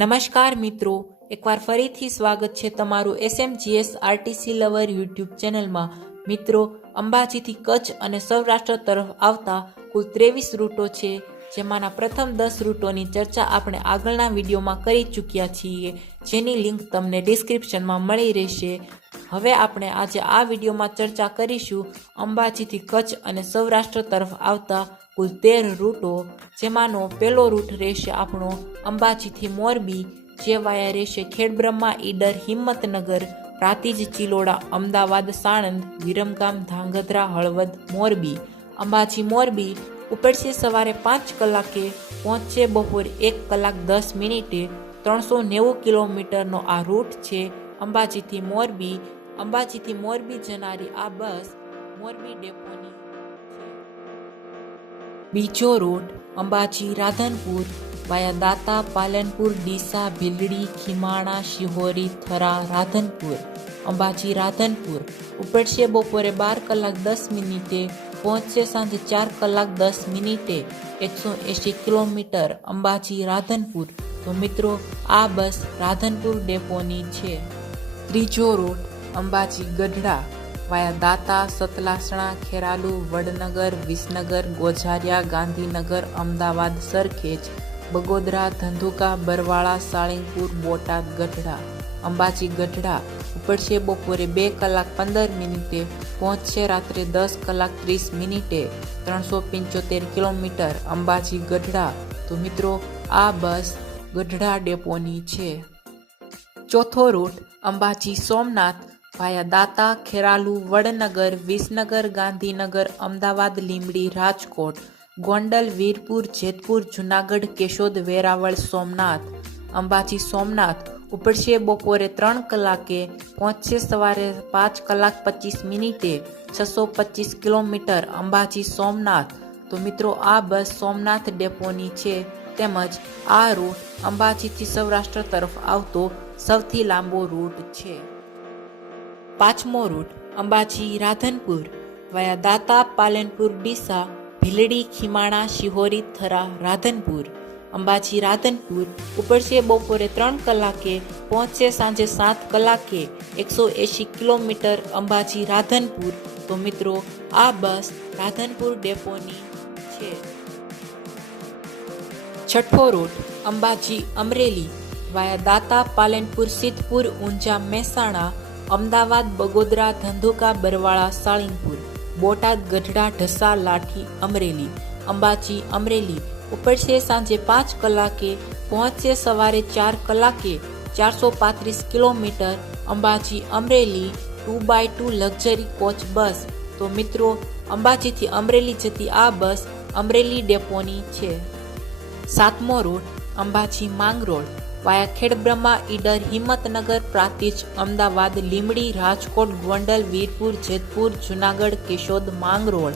નમસ્કાર મિત્રો, એકવાર ફરીથી સ્વાગત છે તમારું SMGS આરટીસી લવર યુટ્યુબ ચેનલમાં। મિત્રો, અંબાજીથી કચ્છ અને સૌરાષ્ટ્ર તરફ આવતા કુલ 23 રૂટો છે, જેમાંના પ્રથમ 10 રૂટોની ચર્ચા આપણે આગળના વિડીયોમાં કરી ચૂક્યા છીએ, જેની લિંક તમને ડિસ્ક્રિપ્શનમાં મળી રહેશે। હવે આપણે આજે આ વિડીયોમાં ચર્ચા કરીશું અંબાજીથી કચ્છ અને સૌરાષ્ટ્ર તરફ આવતા કુલ 13 રૂટો, જેમાંનો પહેલો રૂટ રહેશે આપણો અંબાજીથી મોરબી, જે વાયા રહેશે ખેડબ્રહ્મા, ઈડર, હિંમતનગર, પ્રાંતિજ, ચિલોડા, અમદાવાદ, સાણંદ, વિરમગામ, ધાંગધ્રા, હળવદ, મોરબી। અંબાજી મોરબી ઉપડશે સવારે 5 કલાકે, પહોંચશે બપોરે 1 કલાક 10 મિનિટે। 390 કિલોમીટરનો આ રૂટ છે અંબાજીથી મોરબી। અંબાજીથી મોરબી જનારી આ બસ મોરબી ડેપોની છે। બીજો રૂટ અંબાજી રાધનપુર વાયા દાતા, પાલનપુર, ડીસા, ભીલડી, ખીમાણા, શિહોરી, થરા, રાધનપુર। અંબાજી રાધનપુર ઉપડશે બપોરે 12 કલાક 10 મિનિટે, પહોંચશે સાંજે 4 કલાક 10 મિનિટે। 180 કિલોમીટર અંબાજી રાધનપુર। તો મિત્રો, આ બસ રાધનપુર ડેપોની છે। ત્રીજો રૂટ અંબાજી ગઢડા વાયા દાતા, સતલાસણા, ખેરાલુ, વડનગર, વિસનગર, ગોઝારિયા, ગાંધીનગર, અમદાવાદ, સરખેજ, બગોદરા, ધંધુકા, બરવાળા, સાળીંગપુર, બોટાદ, ગઢડા। અંબાજી ગઢડા ઉપડશે બપોરે 2 કલાક 15 મિનિટે, પહોંચશે રાત્રે 10 કલાક 30 મિનિટે। 375 કિલોમીટર અંબાજી ગઢડા। તો મિત્રો, આ બસ ગઢડા ડેપોની છે। ચોથો રૂટ અંબાજી સોમનાથ વાયા દાતા, ખેરાલુ, વડનગર, વિસનગર, ગાંધીનગર, અમદાવાદ, લીંબડી, રાજકોટ, ગોંડલ, વીરપુર, જેતપુર, જુનાગઢ, કેશોદ, વેરાવળ, સોમનાથ। અંબાજી સોમનાથ ઉપડશે બપોરે 3 કલાકે, પહોંચશે સવારે 5 કલાક 25 મિનિટે। 625 કિલોમીટર અંબાજી સોમનાથ। તો મિત્રો, આ બસ સોમનાથ ડેપોની છે, તેમજ આ રૂટ અંબાજીથી સૌરાષ્ટ્ર તરફ આવતો સૌથી લાંબો રૂટ છે। પાંચમો રૂટ અંબાજી રાધનપુર વાયા દાતા, પાલનપુર, ડીસા, ભીલડી, ખીમાણા, શિહોરી, થરા, રાધનપુર। અંબાજી રાધનપુર ઉપડશે બપોરે 3 કલાકે, પહોંચશે સાંજે 7 કલાકે। 180 કિલોમીટર અંબાજી રાધનપુર। તો મિત્રો, આ બસ રાધનપુર ડેપોની છે। છઠ્ઠો રૂટ અંબાજી અમરેલી વાયા દાતા, પાલનપુર, સિદ્ધપુર, ઊંઝા, મહેસાણા, અમદાવાદ, બગોદરા, ધંધુકા, બરવાળા, સાળીંગપુર, બોટાદ, ગઢડા, ઢસા, લાઠી, અમરેલી। અંબાજી અમરેલી ઉપડશે સાંજે 5 કલાકે, પહોંચશે સવારે 4 કલાકે। 435 kilometre Ambaji Amreli 2x2 luxury coach bus. તો મિત્રો, અંબાજીથી અમરેલી જતી આ બસ અમરેલી ડેપોની છે। સાતમો રૂટ અંબાજી માંગરોળ વાયા ખેડબ્રહ્મા, ઈડર, હિંમતનગર, પ્રાંતિજ, અમદાવાદ, લીંબડી, રાજકોટ, ગોંડલ, વીરપુર, જેતપુર, જુનાગઢ, કેશોદ, માંગરોળ।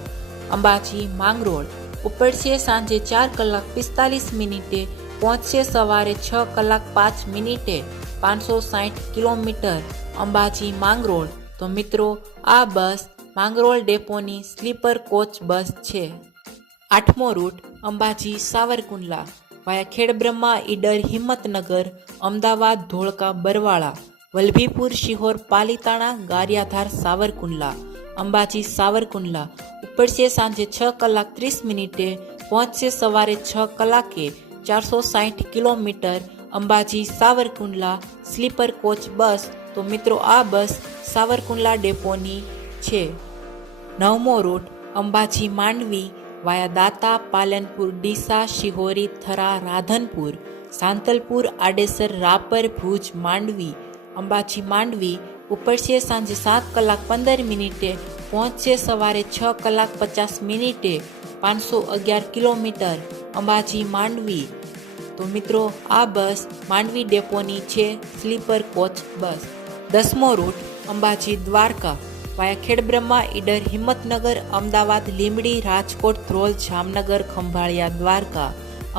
અંબાજી માંગરોળ ઉપડશે સાંજે 4 કલાક 45 મિનિટે, પહોંચશે સવારે 6 કલાક 5 મિનિટે। 560 કિલોમીટર અંબાજી માંગરોળ। તો મિત્રો, આ બસ માંગરોળ ડેપોની સ્લીપર કોચ બસ છે। આઠમો રૂટ અંબાજી સાવરકુંડલા વાયા ખેડબ્રહ્મા, ઈડર, હિંમતનગર, અમદાવાદ, ધોળકા, બરવાળા, વલભીપુર, શિહોર, પાલીતાણા, ગારિયાધાર, સાવરકુંડલા। અંબાજી સાવરકુંડલા ઉપડશે સાંજે 6 કલાક 30 મિનિટે, પહોંચશે સવારે 6 કલાકે। 460 kilometre Ambaji Savarkundla sleeper coach bus. તો મિત્રો, આ બસ સાવરકુંડલા ડેપોની છે। નવમો રૂટ અંબાજી માંડવી વાયા દાતા, પાલનપુર, ડીસા, શિહોરી, થરા, રાધનપુર, સાંતલપુર, આડેસર, રાપર, ભુજ, માંડવી। અંબાજી માંડવી ઉપડશે સાંજે 7 કલાક 15 મિનિટે, પહોંચશે સવારે 6 કલાક 50 મિનિટે। 511 કિલોમીટર અંબાજી માંડવી। તો મિત્રો, આ બસ માંડવી ડેપોની છે, સ્લીપર કોચ બસ। 10મો રૂટ અંબાજી દ્વારકા વાયા ખેડબ્રહ્મા, ઈડર, હિંમતનગર, અમદાવાદ, લીંબડી, રાજકોટ, ધ્રોલ, જામનગર, ખંભાળિયા, દ્વારકા।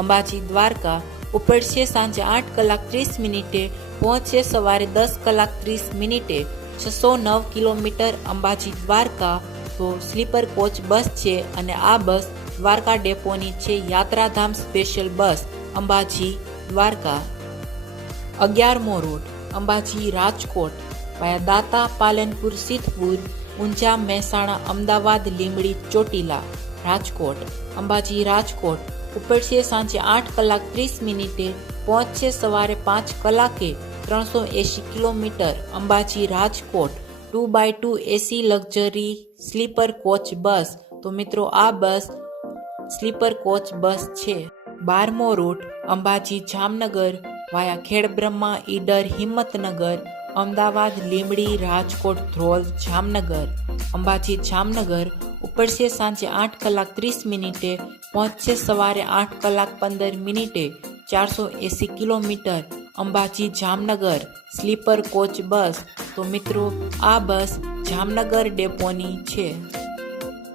અંબાજી દ્વારકા ઉપડશે સાંજે 8 કલાક 30 મિનિટે, પહોંચશે સવારે 10 કલાક 30 મિનિટે। 609 કિલોમીટર અંબાજી દ્વારકા। તો સ્લીપર કોચ બસ છે, અને આ બસ દ્વારકા ડેપોની છે, યાત્રાધામ સ્પેશિયલ બસ અંબાજી દ્વારકા। 11મો રૂટ અંબાજી રાજકોટ વાયા દાતા પાલનપુર સિદ્ધપુર ઊંઝા મહેસાણા અમદાવાદ લીંબડી ચોટીલા રાજકોટ અંબાજી રાજકોટ ઉપડશે સાંજે 8:30 પહોંચશે સવારે 5 કલાકે 380 kilometre Ambaji Rajkot 2x2 AC luxury sleeper coach bus. તો મિત્રો આ બસ સ્લીપર કોચ બસ છે. 12મો રૂટ અંબાજી જામનગર વાયા ખેડબ્રહ્મા ઈડર હિંમતનગર અમદાવાદ લીંબડી રાજકોટ ધ્રોલ જામનગર અંબાજી જામનગર ઉપડશે સાંજે 8:30 પહોંચશે સવારે 8:15 480 kilometre Ambaji Jamnagar sleeper coach bus. તો મિત્રો આ બસ જામનગર ડેપોની છે.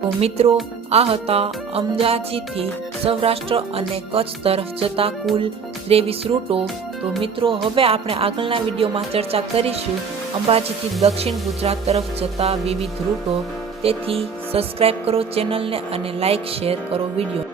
તો મિત્રો આ હતા અંબાજીથી સૌરાષ્ટ્ર અને કચ્છ તરફ જતા કુલ 23 રૂટો. તો મિત્રો હવે આપણે આગળના વિડીયોમાં ચર્ચા કરીશું અંબાજીથી દક્ષિણ ગુજરાત તરફ જતા વિવિધ રૂટો. તેથી સબસ્ક્રાઇબ કરો ચેનલને અને લાઇક શેર કરો વિડીયો.